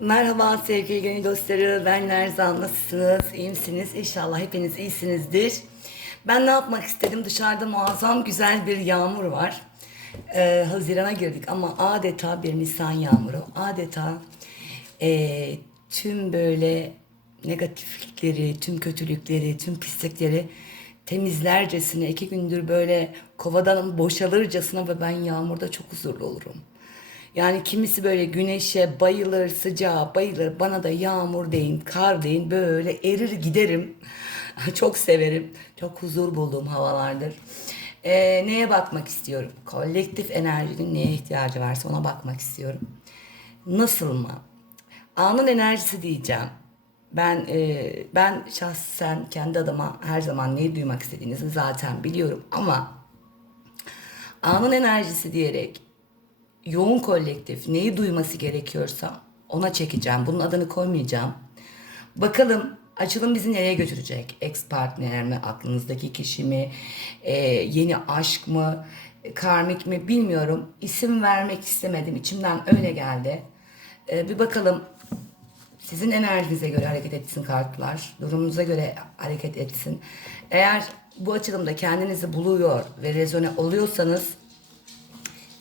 Merhaba sevgili gönül dostları, ben Lerzan. Nasılsınız? İyi misiniz? İnşallah hepiniz iyisinizdir. Ben ne yapmak istedim? Dışarıda muazzam güzel bir yağmur var. Ee, Haziran'a girdik ama adeta bir Nisan yağmuru. Adeta ee, tüm böyle negatiflikleri, tüm kötülükleri, tüm pislikleri temizlercesine iki gündür böyle kovadan boşalırcasına ve ben yağmurda çok huzurlu olurum. Yani kimisi böyle güneşe bayılır, sıcağa bayılır. Bana da yağmur deyin, kar deyin böyle erir giderim. çok severim. Çok huzur bulduğum havalardır. Ee, neye bakmak istiyorum? Kolektif enerjinin neye ihtiyacı varsa ona bakmak istiyorum. Nasıl mı? Anın enerjisi diyeceğim. Ben e, ben şahsen kendi adıma her zaman neyi duymak istediğinizi zaten biliyorum ama anın enerjisi diyerek yoğun kolektif neyi duyması gerekiyorsa ona çekeceğim. Bunun adını koymayacağım. Bakalım açılım bizi nereye götürecek? Ex partner mi? Aklınızdaki kişi mi? Ee, yeni aşk mı? Karmik mi? Bilmiyorum. İsim vermek istemedim. İçimden öyle geldi. Ee, bir bakalım sizin enerjinize göre hareket etsin kartlar. Durumunuza göre hareket etsin. Eğer bu açılımda kendinizi buluyor ve rezone oluyorsanız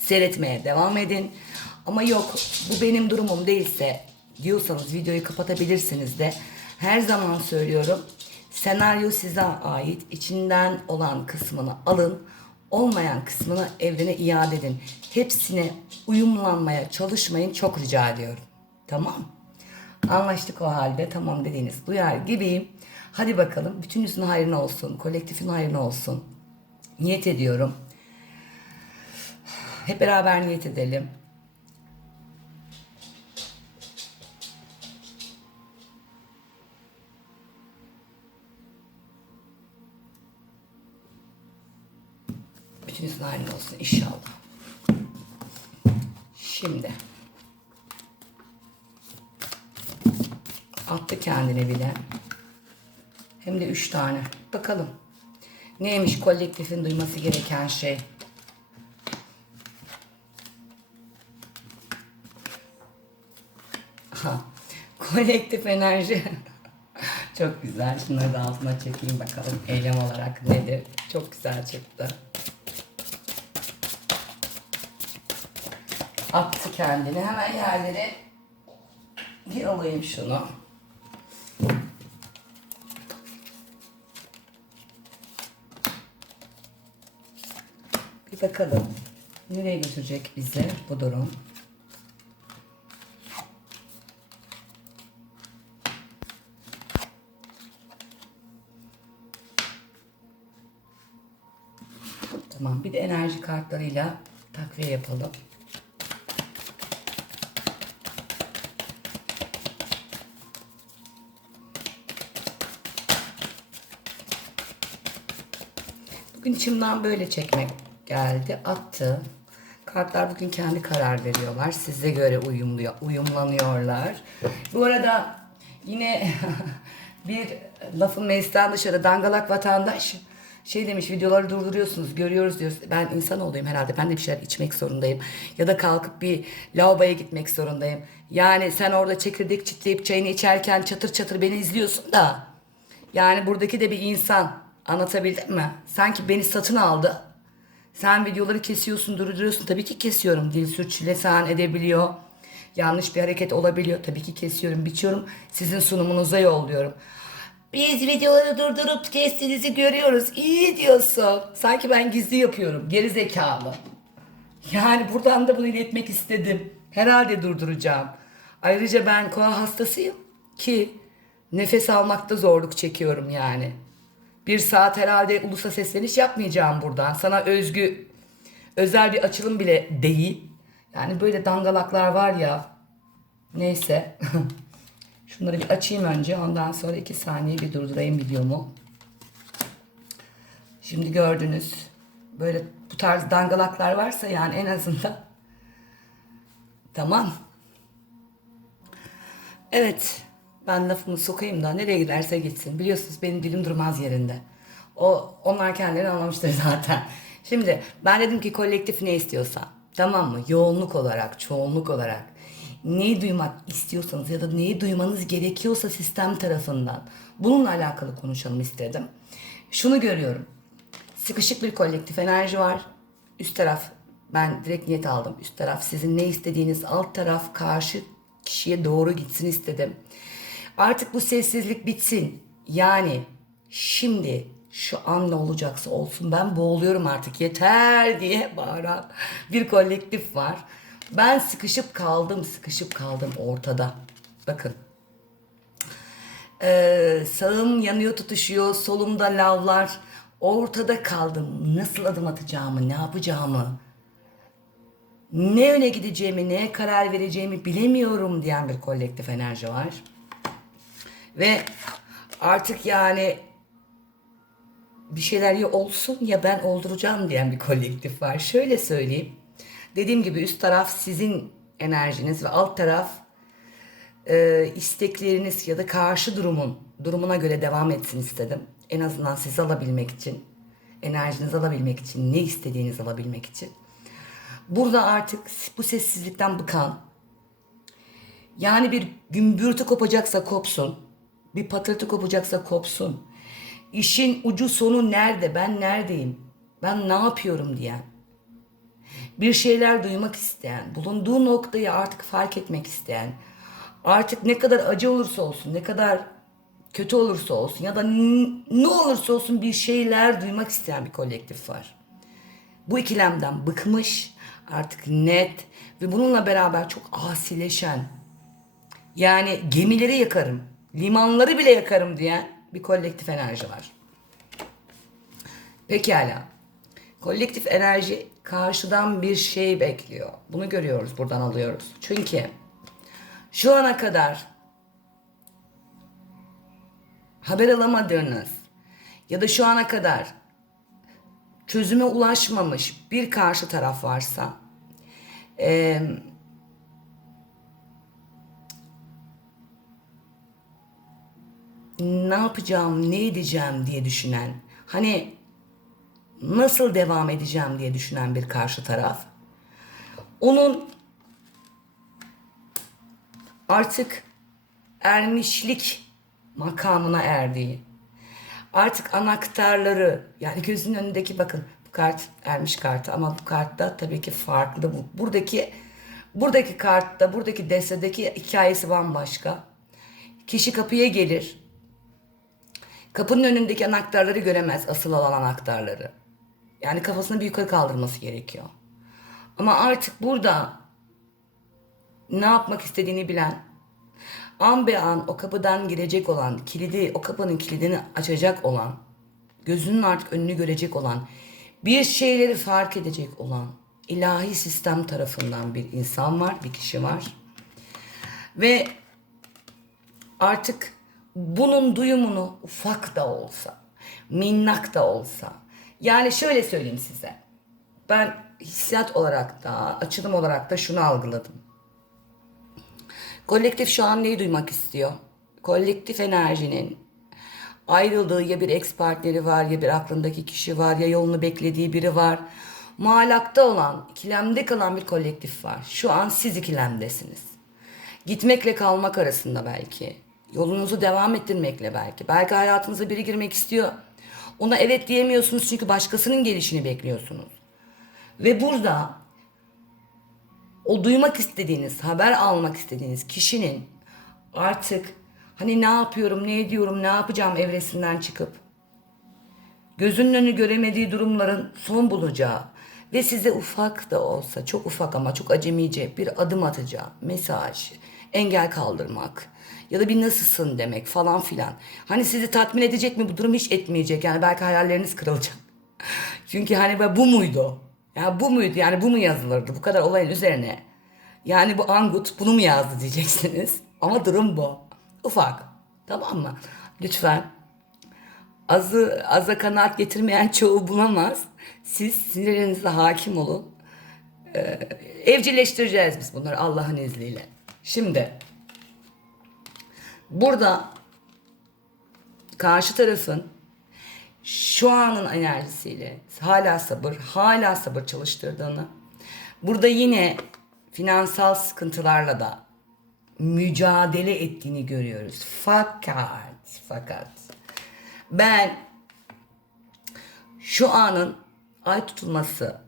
seyretmeye devam edin. Ama yok bu benim durumum değilse diyorsanız videoyu kapatabilirsiniz de her zaman söylüyorum senaryo size ait içinden olan kısmını alın olmayan kısmını evrene iade edin. Hepsine uyumlanmaya çalışmayın çok rica ediyorum. Tamam. Anlaştık o halde tamam dediğiniz duyar gibiyim. Hadi bakalım bütünüzün hayrına olsun, kolektifin hayrına olsun. Niyet ediyorum. Hep beraber niyet edelim. Bütünüzün hayrına olsun inşallah. Şimdi. Attı kendine bile. Hem de üç tane. Bakalım. Neymiş kolektifin duyması gereken şey? Kolektif enerji. Çok güzel. Şunları da altına çekeyim bakalım. Eylem olarak nedir? Çok güzel çıktı. Attı kendini. Hemen yerlere bir alayım şunu. Bir bakalım. Nereye götürecek bizi bu durum? Tamam. Bir de enerji kartlarıyla takviye yapalım. Bugün içimden böyle çekmek geldi. Attı. Kartlar bugün kendi karar veriyorlar. Size göre uyumluyor, uyumlanıyorlar. Bu arada yine bir lafın meclisten dışarı dangalak vatandaş şey demiş videoları durduruyorsunuz görüyoruz diyoruz. Ben insan olayım herhalde ben de bir şeyler içmek zorundayım. Ya da kalkıp bir lavaboya gitmek zorundayım. Yani sen orada çekirdek çitleyip çayını içerken çatır çatır beni izliyorsun da. Yani buradaki de bir insan. Anlatabildim mi? Sanki beni satın aldı. Sen videoları kesiyorsun, durduruyorsun. Tabii ki kesiyorum. Dil sürçülesan edebiliyor. Yanlış bir hareket olabiliyor. Tabii ki kesiyorum, biçiyorum. Sizin sunumunuza yolluyorum. Biz videoları durdurup kestiğinizi görüyoruz. İyi diyorsun. Sanki ben gizli yapıyorum. Geri zekalı. Yani buradan da bunu iletmek istedim. Herhalde durduracağım. Ayrıca ben koa hastasıyım ki nefes almakta zorluk çekiyorum yani. Bir saat herhalde ulusa sesleniş yapmayacağım buradan. Sana özgü özel bir açılım bile değil. Yani böyle dangalaklar var ya. Neyse. Şunları bir açayım önce. Ondan sonra iki saniye bir durdurayım videomu. Şimdi gördünüz. Böyle bu tarz dangalaklar varsa yani en azından. Tamam. Evet. Ben lafımı sokayım da nereye giderse gitsin. Biliyorsunuz benim dilim durmaz yerinde. O onlar kendilerini anlamıştır zaten. Şimdi ben dedim ki kolektif ne istiyorsa. Tamam mı? Yoğunluk olarak, çoğunluk olarak neyi duymak istiyorsanız ya da neyi duymanız gerekiyorsa sistem tarafından bununla alakalı konuşalım istedim. Şunu görüyorum. Sıkışık bir kolektif enerji var. Üst taraf ben direkt niyet aldım. Üst taraf sizin ne istediğiniz, alt taraf karşı kişiye doğru gitsin istedim. Artık bu sessizlik bitsin. Yani şimdi şu an ne olacaksa olsun ben boğuluyorum artık yeter diye bağıran bir kolektif var. Ben sıkışıp kaldım, sıkışıp kaldım ortada. Bakın. Ee, sağım yanıyor tutuşuyor, solumda lavlar. Ortada kaldım. Nasıl adım atacağımı, ne yapacağımı, ne yöne gideceğimi, neye karar vereceğimi bilemiyorum diyen bir kolektif enerji var. Ve artık yani bir şeyler ya olsun ya ben olduracağım diyen bir kolektif var. Şöyle söyleyeyim. Dediğim gibi üst taraf sizin enerjiniz ve alt taraf e, istekleriniz ya da karşı durumun durumuna göre devam etsin istedim. En azından sizi alabilmek için, enerjinizi alabilmek için, ne istediğinizi alabilmek için. Burada artık bu sessizlikten bıkan, yani bir gümbürtü kopacaksa kopsun, bir patırtı kopacaksa kopsun. İşin ucu sonu nerede, ben neredeyim, ben ne yapıyorum diyen, bir şeyler duymak isteyen, bulunduğu noktayı artık fark etmek isteyen, artık ne kadar acı olursa olsun, ne kadar kötü olursa olsun ya da ne olursa olsun bir şeyler duymak isteyen bir kolektif var. Bu ikilemden bıkmış, artık net ve bununla beraber çok asileşen, yani gemileri yakarım, limanları bile yakarım diyen bir kolektif enerji var. Pekala. Kolektif enerji karşıdan bir şey bekliyor. Bunu görüyoruz, buradan alıyoruz. Çünkü şu ana kadar haber alamadığınız ya da şu ana kadar çözüme ulaşmamış bir karşı taraf varsa eee ne yapacağım, ne edeceğim diye düşünen, hani nasıl devam edeceğim diye düşünen bir karşı taraf. Onun artık ermişlik makamına erdiği, artık anahtarları yani gözünün önündeki bakın bu kart ermiş kartı ama bu kartta tabii ki farklı bu. Buradaki buradaki kartta buradaki destedeki hikayesi bambaşka. Kişi kapıya gelir. Kapının önündeki anahtarları göremez asıl olan anahtarları. Yani kafasını bir yukarı kaldırması gerekiyor. Ama artık burada ne yapmak istediğini bilen, an be an o kapıdan girecek olan, kilidi, o kapının kilidini açacak olan, gözünün artık önünü görecek olan, bir şeyleri fark edecek olan ilahi sistem tarafından bir insan var, bir kişi var. Ve artık bunun duyumunu ufak da olsa, minnak da olsa, yani şöyle söyleyeyim size. Ben hissiyat olarak da, açılım olarak da şunu algıladım. Kolektif şu an neyi duymak istiyor? Kolektif enerjinin ayrıldığı ya bir ex partneri var ya bir aklındaki kişi var ya yolunu beklediği biri var. Muallakta olan, ikilemde kalan bir kolektif var. Şu an siz ikilemdesiniz. Gitmekle kalmak arasında belki. Yolunuzu devam ettirmekle belki. Belki hayatınıza biri girmek istiyor. Ona evet diyemiyorsunuz çünkü başkasının gelişini bekliyorsunuz. Ve burada o duymak istediğiniz, haber almak istediğiniz kişinin artık hani ne yapıyorum, ne ediyorum, ne yapacağım evresinden çıkıp gözünün önü göremediği durumların son bulacağı ve size ufak da olsa, çok ufak ama çok acemice bir adım atacağı mesaj, engel kaldırmak ya da bir nasılsın demek falan filan. Hani sizi tatmin edecek mi bu durum hiç etmeyecek. Yani belki hayalleriniz kırılacak. Çünkü hani bu muydu? Ya bu muydu? Yani bu mu yazılırdı? Bu kadar olayın üzerine. Yani bu Angut bunu mu yazdı diyeceksiniz. Ama durum bu. Ufak. Tamam mı? Lütfen azı aza kanaat getirmeyen çoğu bulamaz. Siz sinirlerinize hakim olun. Ee, evcilleştireceğiz biz bunları Allah'ın izniyle. Şimdi burada karşı tarafın şu anın enerjisiyle hala sabır, hala sabır çalıştırdığını, burada yine finansal sıkıntılarla da mücadele ettiğini görüyoruz. Fakat, fakat ben şu anın ay tutulması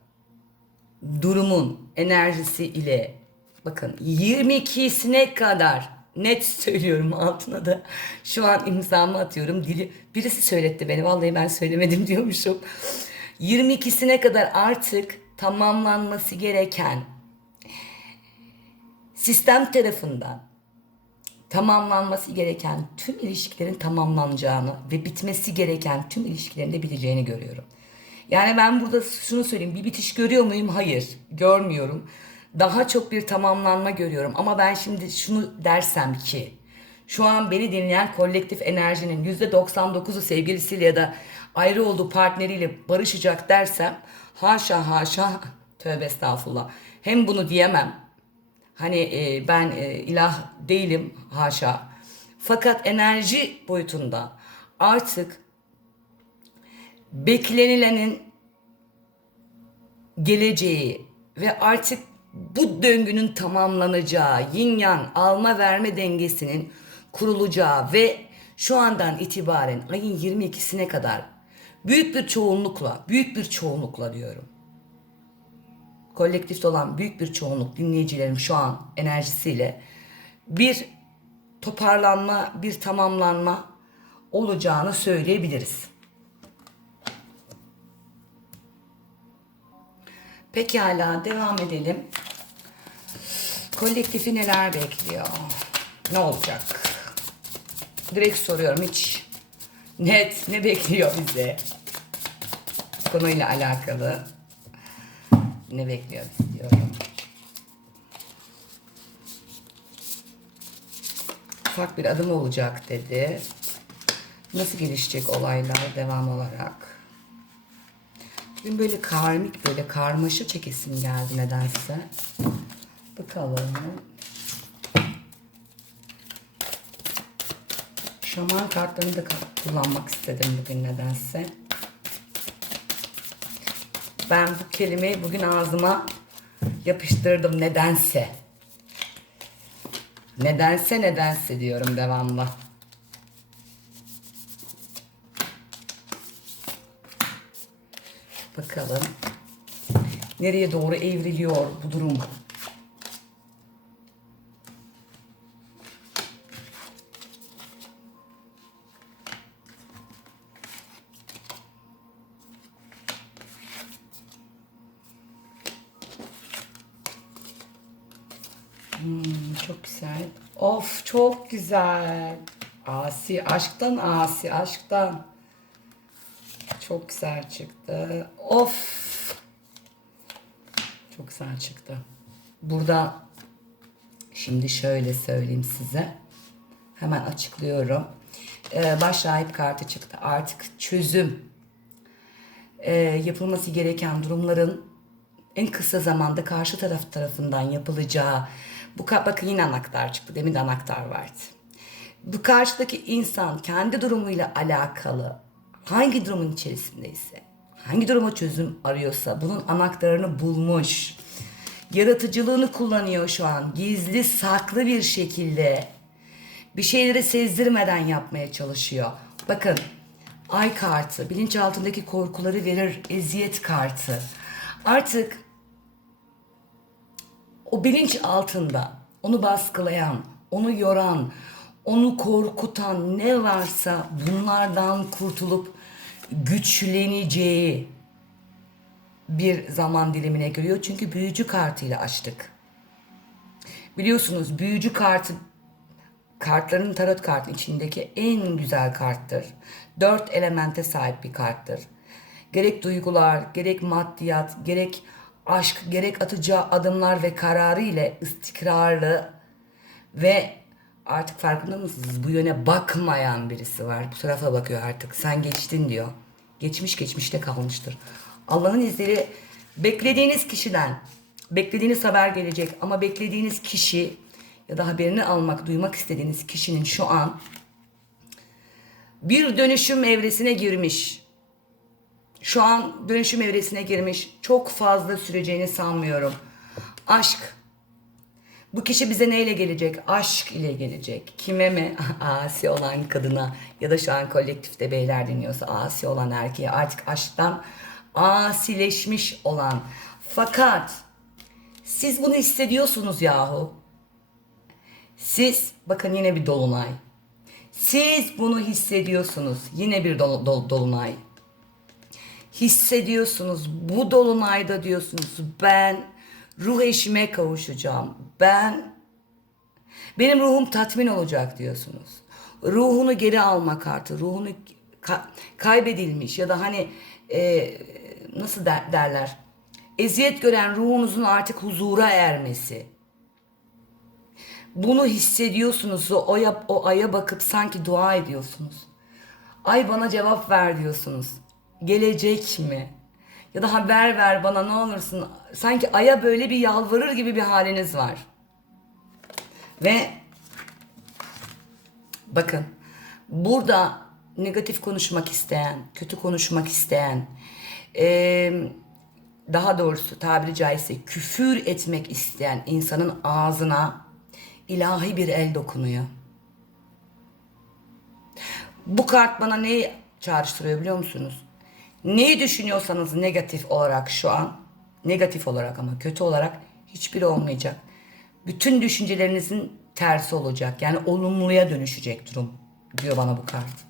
durumun enerjisi ile bakın 22'sine kadar net söylüyorum altına da şu an imzamı atıyorum. Dili, birisi söyletti beni vallahi ben söylemedim diyormuşum. 22'sine kadar artık tamamlanması gereken sistem tarafından tamamlanması gereken tüm ilişkilerin tamamlanacağını ve bitmesi gereken tüm ilişkilerin de biteceğini görüyorum. Yani ben burada şunu söyleyeyim bir bitiş görüyor muyum? Hayır görmüyorum. Daha çok bir tamamlanma görüyorum ama ben şimdi şunu dersem ki şu an beni dinleyen kolektif enerjinin %99'u sevgilisiyle ya da ayrı olduğu partneriyle barışacak dersem haşa haşa tövbe estağfurullah. Hem bunu diyemem Hani e, ben e, ilah değilim haşa. Fakat enerji boyutunda artık beklenilenin geleceği ve artık bu döngünün tamamlanacağı, yin yang alma verme dengesinin kurulacağı ve şu andan itibaren ayın 22'sine kadar büyük bir çoğunlukla, büyük bir çoğunlukla diyorum kolektifte olan büyük bir çoğunluk dinleyicilerim şu an enerjisiyle bir toparlanma, bir tamamlanma olacağını söyleyebiliriz. Pekala devam edelim. Kolektifi neler bekliyor? Ne olacak? Direkt soruyorum hiç net ne bekliyor bize? Konuyla alakalı ne bekliyor diyorum. Ufak bir adım olacak dedi. Nasıl gelişecek olaylar devam olarak? Bugün böyle karmik böyle karmaşa çekesim geldi nedense. Bakalım. Şaman kartlarını da kullanmak istedim bugün nedense. Ben bu kelimeyi bugün ağzıma yapıştırdım nedense. Nedense nedense diyorum devamlı. Bakalım. Nereye doğru evriliyor bu durum? Güzel. Asi aşktan asi aşktan. Çok güzel çıktı. Of. Çok güzel çıktı. Burada şimdi şöyle söyleyeyim size. Hemen açıklıyorum. Ee, baş rahip kartı çıktı. Artık çözüm. Ee, yapılması gereken durumların en kısa zamanda karşı taraf tarafından yapılacağı bu bakın yine anahtar çıktı. Demin de anahtar vardı. Bu karşıdaki insan kendi durumuyla alakalı hangi durumun içerisindeyse, hangi duruma çözüm arıyorsa bunun anahtarını bulmuş. Yaratıcılığını kullanıyor şu an. Gizli, saklı bir şekilde bir şeyleri sezdirmeden yapmaya çalışıyor. Bakın ay kartı bilinçaltındaki korkuları verir eziyet kartı. Artık o bilinç altında onu baskılayan, onu yoran, onu korkutan ne varsa bunlardan kurtulup güçleneceği bir zaman dilimine giriyor. Çünkü büyücü kartıyla açtık. Biliyorsunuz büyücü kartı kartların tarot kartı içindeki en güzel karttır. Dört elemente sahip bir karttır. Gerek duygular, gerek maddiyat, gerek aşk, gerek atacağı adımlar ve kararı ile istikrarlı ve artık farkında mısınız? Bu yöne bakmayan birisi var. Bu tarafa bakıyor artık. Sen geçtin diyor. Geçmiş geçmişte kalmıştır. Allah'ın izleri beklediğiniz kişiden beklediğiniz haber gelecek ama beklediğiniz kişi ya da haberini almak, duymak istediğiniz kişinin şu an bir dönüşüm evresine girmiş. Şu an dönüşüm evresine girmiş. Çok fazla süreceğini sanmıyorum. Aşk. Bu kişi bize neyle gelecek? Aşk ile gelecek. Kime mi? Asi olan kadına ya da şu an kolektifte beyler dinliyorsa asi olan erkeğe artık aşktan asileşmiş olan. Fakat siz bunu hissediyorsunuz yahu. Siz bakın yine bir dolunay. Siz bunu hissediyorsunuz. Yine bir dol- dol- dolunay. Hissediyorsunuz. Bu dolunayda diyorsunuz ben ruh eşime kavuşacağım. Ben benim ruhum tatmin olacak diyorsunuz. Ruhunu geri alma kartı. Ruhunu ka- kaybedilmiş ya da hani e, nasıl der- derler? Eziyet gören ruhunuzun artık huzura ermesi. Bunu hissediyorsunuz. O, aya, o aya bakıp sanki dua ediyorsunuz. Ay bana cevap ver diyorsunuz. Gelecek mi? Ya da haber ver bana ne olursun. Sanki aya böyle bir yalvarır gibi bir haliniz var. Ve bakın burada negatif konuşmak isteyen, kötü konuşmak isteyen, eee, daha doğrusu tabiri caizse küfür etmek isteyen insanın ağzına ilahi bir el dokunuyor. Bu kart bana neyi çağrıştırıyor biliyor musunuz? Neyi düşünüyorsanız negatif olarak şu an, negatif olarak ama kötü olarak hiçbiri olmayacak. Bütün düşüncelerinizin tersi olacak. Yani olumluya dönüşecek durum diyor bana bu kart.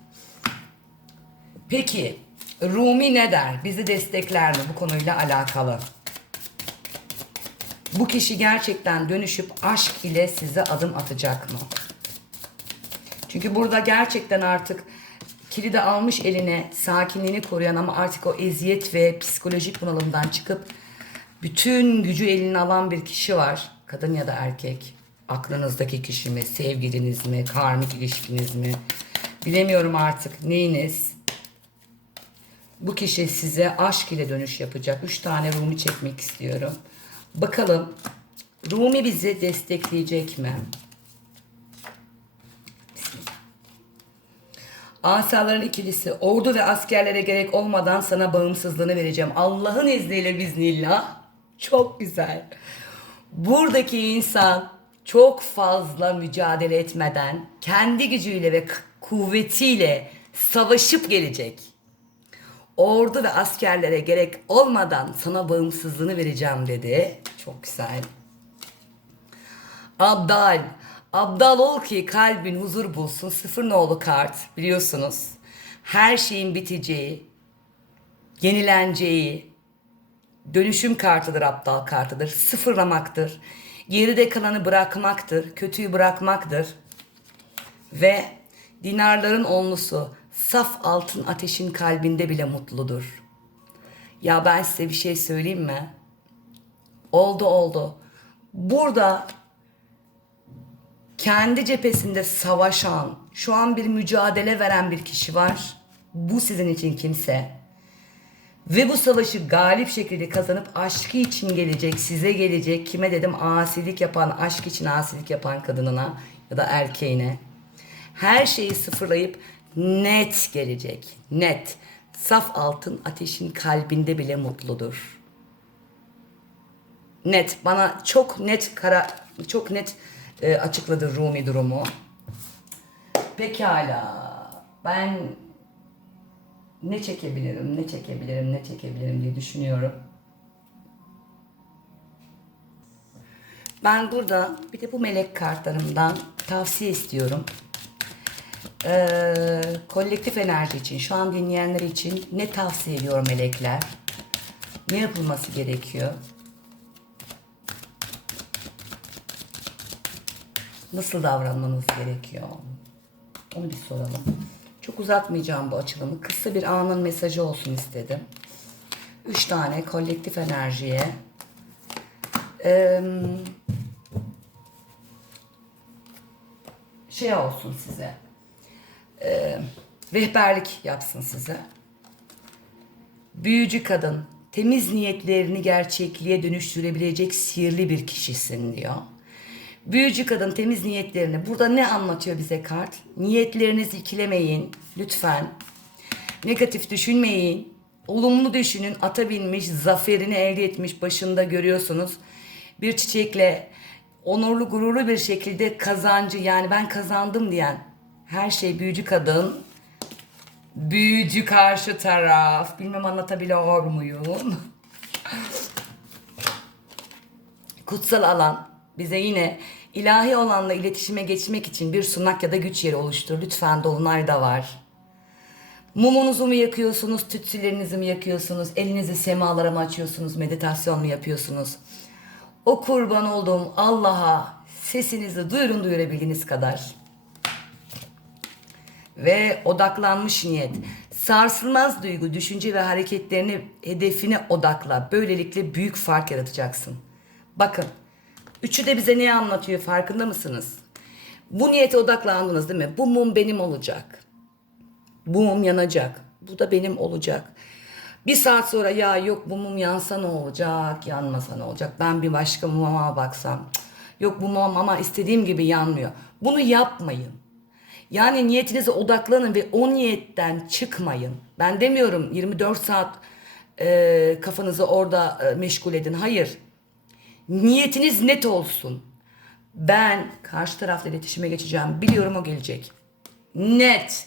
Peki Rumi ne der? Bizi destekler mi bu konuyla alakalı? Bu kişi gerçekten dönüşüp aşk ile size adım atacak mı? Çünkü burada gerçekten artık kilidi almış eline sakinliğini koruyan ama artık o eziyet ve psikolojik bunalımdan çıkıp bütün gücü eline alan bir kişi var. Kadın ya da erkek. Aklınızdaki kişi mi, sevgiliniz mi, karmik ilişkiniz mi? Bilemiyorum artık neyiniz. Bu kişi size aşk ile dönüş yapacak. Üç tane Rumi çekmek istiyorum. Bakalım Rumi bizi destekleyecek mi? Asaların ikilisi ordu ve askerlere gerek olmadan sana bağımsızlığını vereceğim. Allah'ın izniyle biznillah. Çok güzel. Buradaki insan çok fazla mücadele etmeden kendi gücüyle ve kuvvetiyle savaşıp gelecek. Ordu ve askerlere gerek olmadan sana bağımsızlığını vereceğim dedi. Çok güzel. Abdal. Abdal ol ki kalbin huzur bulsun. Sıfır nolu kart biliyorsunuz. Her şeyin biteceği, yenileneceği, dönüşüm kartıdır aptal kartıdır. Sıfırlamaktır. Geride kalanı bırakmaktır. Kötüyü bırakmaktır. Ve dinarların onlusu saf altın ateşin kalbinde bile mutludur. Ya ben size bir şey söyleyeyim mi? Oldu oldu. Burada kendi cephesinde savaşan, şu an bir mücadele veren bir kişi var. Bu sizin için kimse. Ve bu savaşı galip şekilde kazanıp aşkı için gelecek, size gelecek. Kime dedim asilik yapan, aşk için asilik yapan kadınına ya da erkeğine. Her şeyi sıfırlayıp net gelecek. Net. Saf altın ateşin kalbinde bile mutludur. Net. Bana çok net kara çok net e, açıkladı Rumi durumu. Pekala. Ben ne çekebilirim, ne çekebilirim, ne çekebilirim diye düşünüyorum. Ben burada bir de bu melek kartlarımdan tavsiye istiyorum. Ee, kolektif enerji için, şu an dinleyenler için ne tavsiye ediyor melekler? Ne yapılması gerekiyor? Nasıl davranmanız gerekiyor? Onu bir soralım. Çok uzatmayacağım bu açılımı. Kısa bir anın mesajı olsun istedim. Üç tane kolektif enerjiye. Ee, şey olsun size. Ee, rehberlik yapsın size. Büyücü kadın, temiz niyetlerini gerçekliğe dönüştürebilecek sihirli bir kişisin diyor. Büyücü kadın temiz niyetlerini. Burada ne anlatıyor bize kart? Niyetlerinizi ikilemeyin lütfen. Negatif düşünmeyin. Olumlu düşünün. Ata binmiş, zaferini elde etmiş başında görüyorsunuz. Bir çiçekle onurlu gururlu bir şekilde kazancı yani ben kazandım diyen her şey büyücü kadın büyücü karşı taraf bilmem anlatabiliyor muyum kutsal alan bize yine ilahi olanla iletişime geçmek için bir sunak ya da güç yeri oluştur. Lütfen dolunay da var. Mumunuzu mu yakıyorsunuz, tütsülerinizi mi yakıyorsunuz, elinizi semalara mı açıyorsunuz, meditasyon mu yapıyorsunuz? O kurban olduğum Allah'a sesinizi duyurun duyurabildiğiniz kadar. Ve odaklanmış niyet. Sarsılmaz duygu, düşünce ve hareketlerini hedefine odakla. Böylelikle büyük fark yaratacaksın. Bakın, üçü de bize ne anlatıyor farkında mısınız? Bu niyete odaklandınız değil mi? Bu mum benim olacak. Bu mum yanacak. Bu da benim olacak. Bir saat sonra ya yok bu mum yansa ne olacak, yanmasa ne olacak? Ben bir başka muma baksam. Yok bu mum ama istediğim gibi yanmıyor. Bunu yapmayın. Yani niyetinize odaklanın ve o niyetten çıkmayın. Ben demiyorum 24 saat e, kafanızı orada e, meşgul edin. Hayır. Niyetiniz net olsun. Ben karşı tarafla iletişime geçeceğim. Biliyorum o gelecek. Net.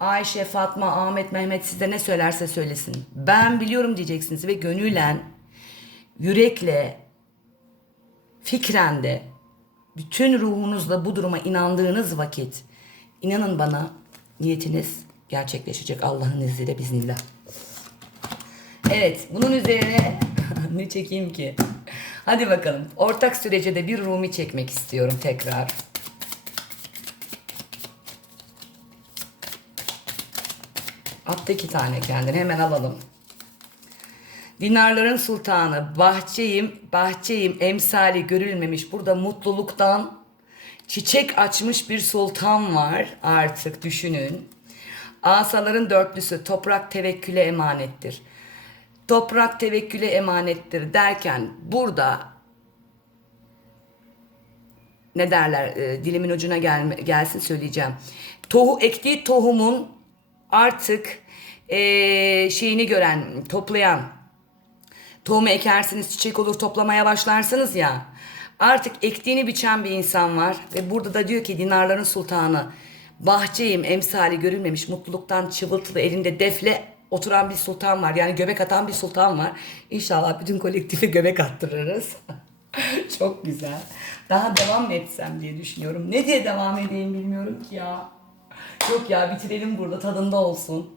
Ayşe, Fatma, Ahmet, Mehmet size ne söylerse söylesin. Ben biliyorum diyeceksiniz ve gönülen, yürekle, fikren de bütün ruhunuzla bu duruma inandığınız vakit inanın bana niyetiniz gerçekleşecek Allah'ın izniyle biznillah. Evet bunun üzerine ne çekeyim ki? Hadi bakalım. Ortak sürece de bir Rumi çekmek istiyorum tekrar. Attı iki tane kendini hemen alalım. Dinarların sultanı, bahçeyim, bahçeyim emsali görülmemiş. Burada mutluluktan çiçek açmış bir sultan var artık düşünün. Asaların dörtlüsü toprak tevekküle emanettir. Toprak tevekküle emanettir derken burada ne derler e, dilimin ucuna gelme, gelsin söyleyeceğim. Tohu ektiği tohumun artık e, şeyini gören, toplayan, tohumu ekersiniz çiçek olur toplamaya başlarsınız ya. Artık ektiğini biçen bir insan var ve burada da diyor ki dinarların sultanı bahçeyim emsali görülmemiş mutluluktan çıvıltılı elinde defle oturan bir sultan var. Yani göbek atan bir sultan var. İnşallah bütün kolektife göbek attırırız. Çok güzel. Daha devam mı etsem diye düşünüyorum. Ne diye devam edeyim bilmiyorum ki ya. Yok ya bitirelim burada tadında olsun.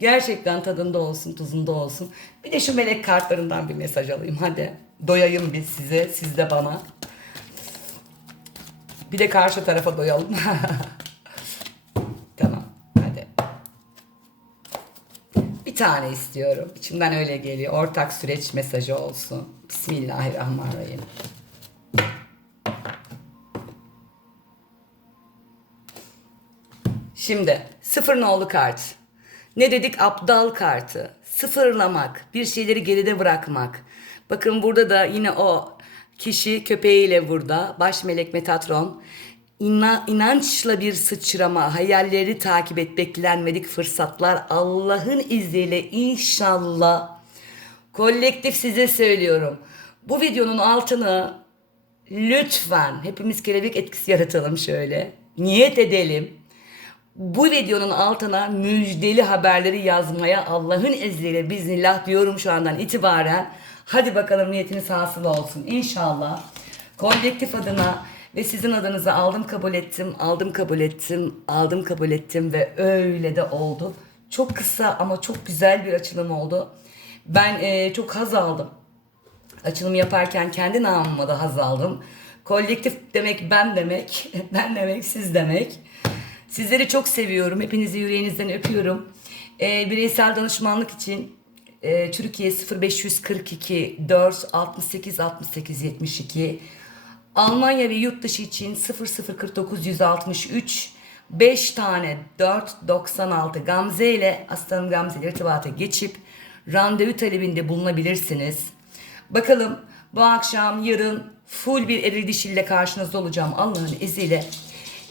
Gerçekten tadında olsun, tuzunda olsun. Bir de şu melek kartlarından bir mesaj alayım hadi. Doyayım biz size, siz de bana. Bir de karşı tarafa doyalım. tamam, hadi. Bir tane istiyorum. İçimden öyle geliyor. Ortak süreç mesajı olsun. Bismillahirrahmanirrahim. Şimdi sıfır nolu kart. Ne dedik? Aptal kartı. Sıfırlamak, bir şeyleri geride bırakmak. Bakın burada da yine o kişi köpeğiyle burada. Baş melek Metatron. İna, inançla bir sıçrama, hayalleri takip et, beklenmedik fırsatlar Allah'ın izniyle inşallah kolektif size söylüyorum. Bu videonun altını lütfen hepimiz kelebek etkisi yaratalım şöyle. Niyet edelim bu videonun altına müjdeli haberleri yazmaya Allah'ın izniyle biznillah diyorum şu andan itibaren. Hadi bakalım niyetiniz hasıl olsun inşallah. Kolektif adına ve sizin adınıza aldım kabul ettim, aldım kabul ettim, aldım kabul ettim ve öyle de oldu. Çok kısa ama çok güzel bir açılım oldu. Ben eee, çok haz aldım. Açılım yaparken kendi namıma da haz aldım. Kolektif demek ben demek, ben demek siz demek. Sizleri çok seviyorum. Hepinizi yüreğinizden öpüyorum. Ee, bireysel danışmanlık için e, Türkiye 0542 4 68 68 72 Almanya ve yurt dışı için 0049 163 5 tane 496 Gamze ile Aslanım Gamze ile irtibata geçip randevu talebinde bulunabilirsiniz. Bakalım bu akşam yarın full bir eril dişiyle karşınızda olacağım Allah'ın izniyle.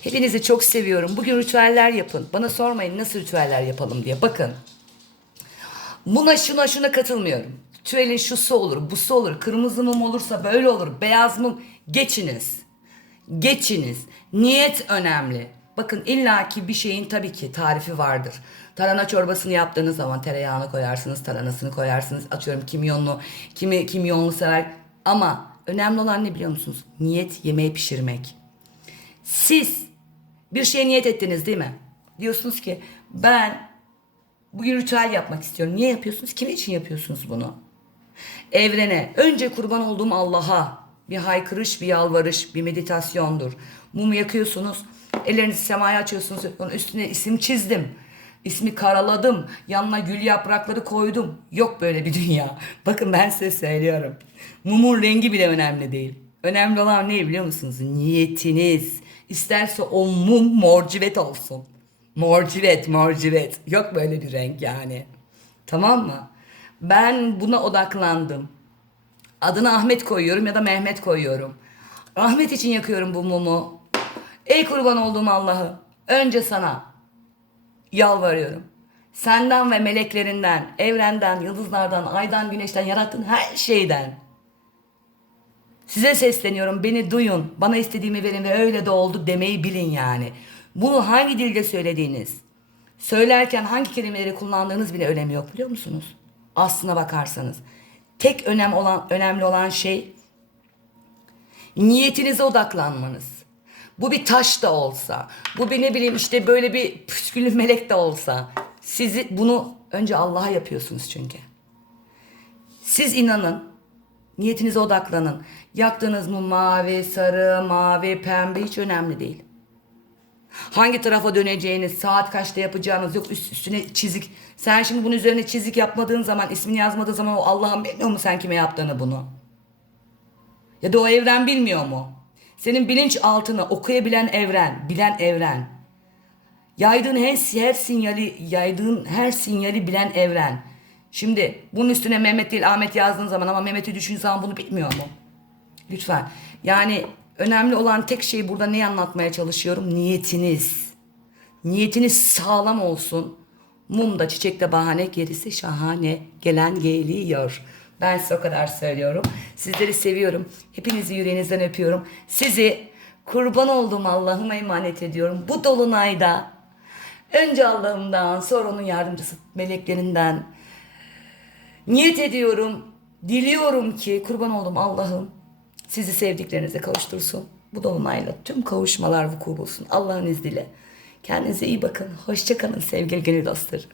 Hepinizi çok seviyorum. Bugün ritüeller yapın. Bana sormayın nasıl ritüeller yapalım diye. Bakın. Buna şuna şuna katılmıyorum. Ritüelin şusu olur, busu olur. Kırmızı mum olursa böyle olur. Beyaz mum geçiniz. Geçiniz. Niyet önemli. Bakın illaki bir şeyin tabii ki tarifi vardır. Tarhana çorbasını yaptığınız zaman tereyağını koyarsınız, tarhanasını koyarsınız. Atıyorum kimyonlu, kimi kimyonlu sever. Ama önemli olan ne biliyor musunuz? Niyet yemeği pişirmek. Siz bir şeye niyet ettiniz değil mi? Diyorsunuz ki ben bugün ritüel yapmak istiyorum. Niye yapıyorsunuz? Kim için yapıyorsunuz bunu? Evrene, önce kurban olduğum Allah'a bir haykırış, bir yalvarış, bir meditasyondur. Mumu yakıyorsunuz, ellerinizi semaya açıyorsunuz, onun üstüne isim çizdim. İsmi karaladım, yanına gül yaprakları koydum. Yok böyle bir dünya. Bakın ben size söylüyorum. Mumun rengi bile önemli değil. Önemli olan ne biliyor musunuz? Niyetiniz. İsterse o mum morcivet olsun. Morcivet, morcivet. Yok böyle bir renk yani. Tamam mı? Ben buna odaklandım. Adını Ahmet koyuyorum ya da Mehmet koyuyorum. Ahmet için yakıyorum bu mumu. Ey kurban olduğum Allah'ı. Önce sana yalvarıyorum. Senden ve meleklerinden, evrenden, yıldızlardan, aydan, güneşten, yarattığın her şeyden. Size sesleniyorum. Beni duyun. Bana istediğimi verin ve öyle de oldu demeyi bilin yani. Bunu hangi dilde söylediğiniz, söylerken hangi kelimeleri kullandığınız bile önemi yok biliyor musunuz? Aslına bakarsanız. Tek önem olan, önemli olan şey niyetinize odaklanmanız. Bu bir taş da olsa, bu bir ne bileyim işte böyle bir püsküllü melek de olsa. Sizi bunu önce Allah'a yapıyorsunuz çünkü. Siz inanın, niyetinize odaklanın. Yaktığınız mum mavi, sarı, mavi, pembe hiç önemli değil. Hangi tarafa döneceğiniz, saat kaçta yapacağınız yok üst, üstüne çizik. Sen şimdi bunun üzerine çizik yapmadığın zaman, ismini yazmadığın zaman o Allah'ın bilmiyor mu sen kime yaptığını bunu? Ya da o evren bilmiyor mu? Senin bilinç altını okuyabilen evren, bilen evren. Yaydığın her, her sinyali, yaydığın her sinyali bilen evren. Şimdi bunun üstüne Mehmet değil Ahmet yazdığın zaman ama Mehmet'i düşündüğün zaman bunu bilmiyor mu? Lütfen. Yani önemli olan tek şey burada ne anlatmaya çalışıyorum? Niyetiniz. Niyetiniz sağlam olsun. Mum da çiçek de bahane gerisi şahane. Gelen geliyor. Ben size o kadar söylüyorum. Sizleri seviyorum. Hepinizi yüreğinizden öpüyorum. Sizi kurban olduğum Allah'ıma emanet ediyorum. Bu dolunayda önce Allah'ımdan sonra onun yardımcısı meleklerinden niyet ediyorum. Diliyorum ki kurban olduğum Allah'ım sizi sevdiklerinize kavuştursun. Bu dolunayla tüm kavuşmalar vuku bulsun. Allah'ın izniyle. Kendinize iyi bakın. Hoşçakalın sevgili gönül dostlarım.